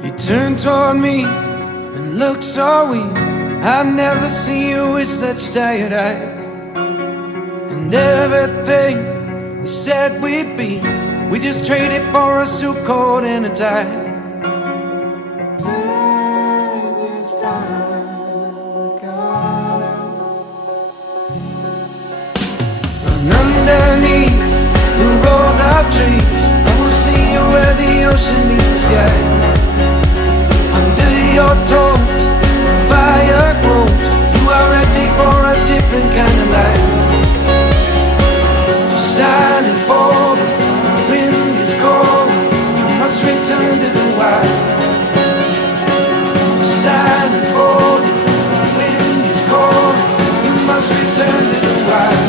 You turn toward me and look so weak. I've never seen you with such tired eyes. And everything we said we'd be, we just traded for a suit coat and a tie. And underneath the rows of trees, I will see you where the ocean meets the sky. Under your toes, the fire grows. You are ready for a different kind of life. You're silent, bold, the wind is cold. You must return to the wild. You're silent, bold, the wind is cold. You must return to the wild.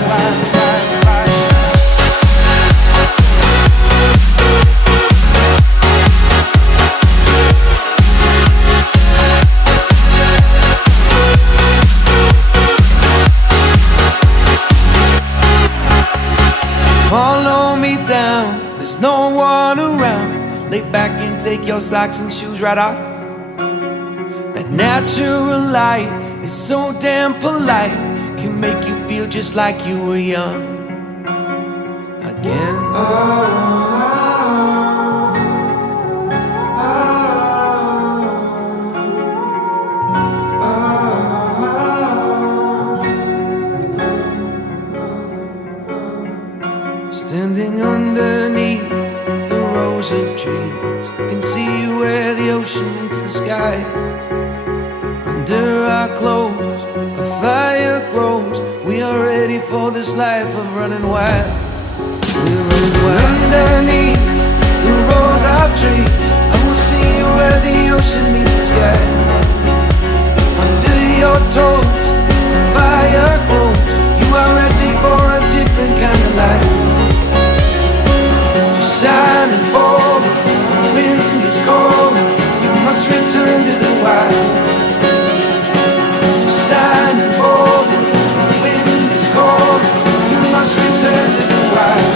Follow me down, there's no one around. Lay back and take your socks and shoes right off. That natural light is so damn polite, can make you feel just like you were young again. Standing underneath the rows of trees, I can see where the ocean meets the sky. Under our clothes, a fire grows. We are ready for this life of running wild. We're running wild. Underneath the rows of trees, I will see you where the ocean meets the sky. Under your toes, the fire grows. You are ready for a different kind of life. Silent, bold, the wind is cold. You must return to the wild. Silent, bold, the wind is cold. You must return to the wild.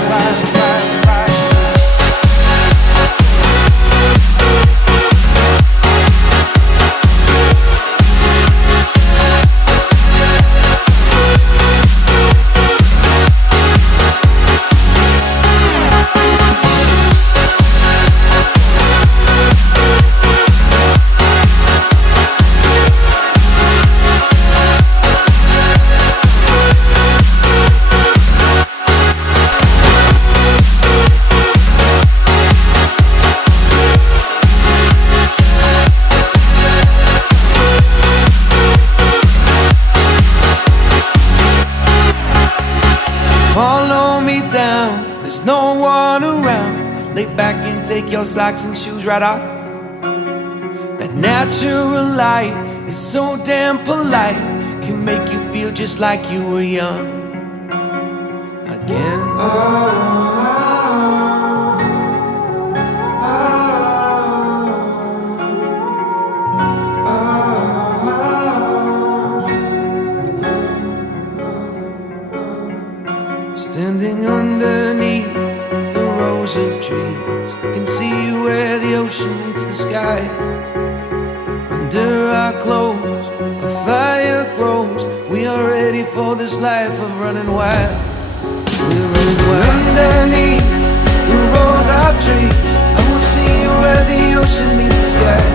Follow me down, there's no one around. Lay back and take your socks and shoes right off. That natural light is so damn polite, can make you feel just like you were young again. Standing underneath the rows of trees, I can see where the ocean meets the sky. Under our clothes, a fire grows. We are ready for this life of running wild. We're running wild. Underneath the rows of trees, I will see you where the ocean meets the sky.